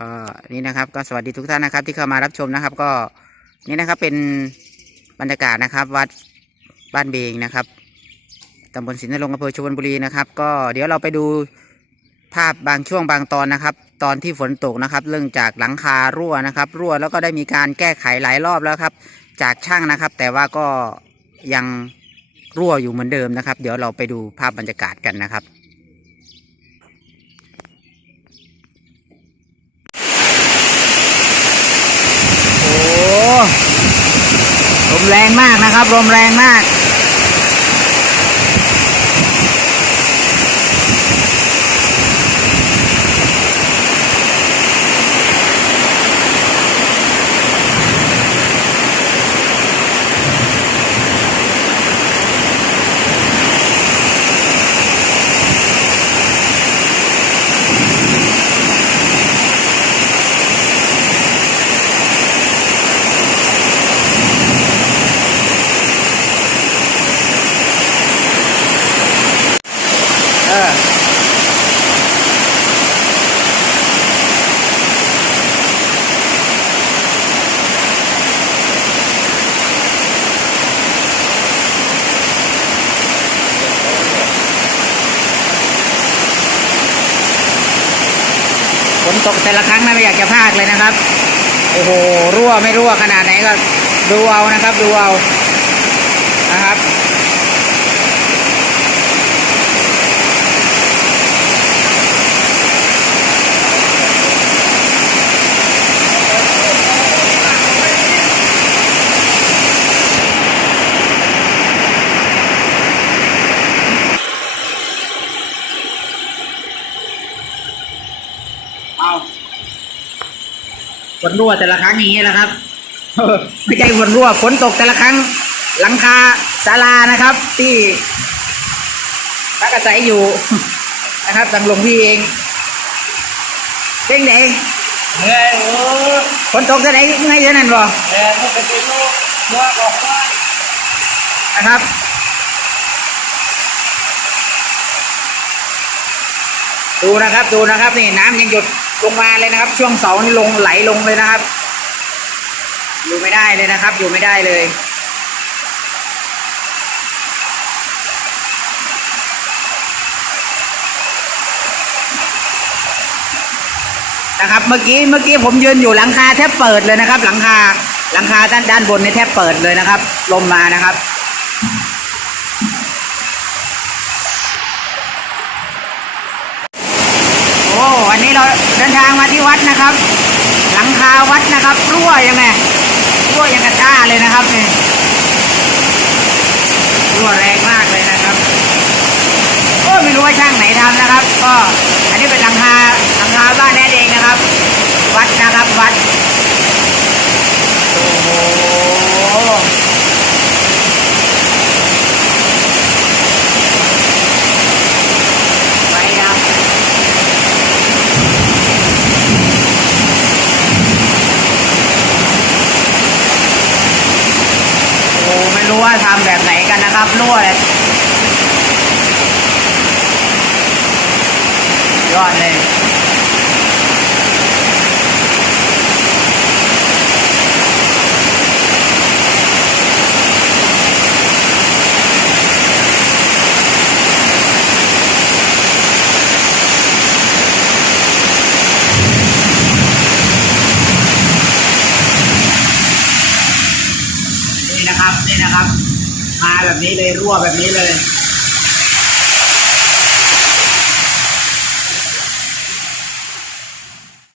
ก็นี่นะครับก็สวัสดีทุกท่านนะครับ ที่เข้ามารับชมนะครับ ก็นี่นะครับเป็นบรรยากาศนะครับ วัดบ้านเบงนะครับตำบลศรีนรงค์อำเภอชลบุรีนะครับ ก็เดี๋ยวเราไปดูภาพบางช่วงบางตอนนะครับ ตอนที่ฝนตกนะครับ เรื่องจากหลังคารั่วนะครับ รั่วแล้วก็ได้มีการแก้ไขหลายรอบแล้วครับ จากช่างนะครับ แต่ว่าก็ยังรั่วอยู่เหมือนเดิมนะครับ เดี๋ยวเราไปดูภาพบรรยากาศกันนะครับ โอ้ ลมแรงมากนะครับลมแรงมาก เออฝนตกแต่ละครั้งนะไม่อยากจะพากเลยนะครับ โอ้โห รั่วไม่รั่วขนาดไหนก็ดูเอานะครับ ดูเอานะครับ เอาฝนรั่วแต่ละครั้งอย่างนี้แหละครับไม่ใช่ฝนรั่วฝนตกแต่ละครั้ง หลังคาศาลานะครับ ที่พักอาศัยอยู่นะครับทางหลวงพี่เองเป็นไงเฮ้ยโอ้ฝนตกจะไหนไงเท่านั้นบ่แม่ก็เป็นโรคเมื่อออกว่านะครับดูนะครับดูนะครับนี่น้ำยังหยด ลงมาเลยนะครับ ช่วงเสานี่ลงไหลลงเลยนะครับ อยู่ไม่ได้เลยนะครับ อยู่ไม่ได้เลยนะครับเมื่อกี้เมื่อกี้ผมยืนอยู่หลังคาแทบเปิดเลยนะครับ หลังคาหลังคาด้านด้านบนนี่แทบเปิดเลยนะครับ ลมมานะครับ เดินทางมาที่วัดนะครับ หลังคาวัดนะครับรั่วยังไงรั่วยังกระจ้าเลยนะครับนี่รั่วแรงมากเลยนะครับก็ไม่รู้ว่าช่างไหนทำนะครับ ก็อันนี้เป็นหลังคาหลังคาบ้านแน่เองนะครับ วัดนะครับวัดโอ้โหไปครับ โอ้ไม่ รู้ว่าทำแบบไหนกันนะครับรั่วเลยยอดเลย นี่นะครับ นี่นะครับ มาแบบ นี้เลยรั่วแบบนี้เลย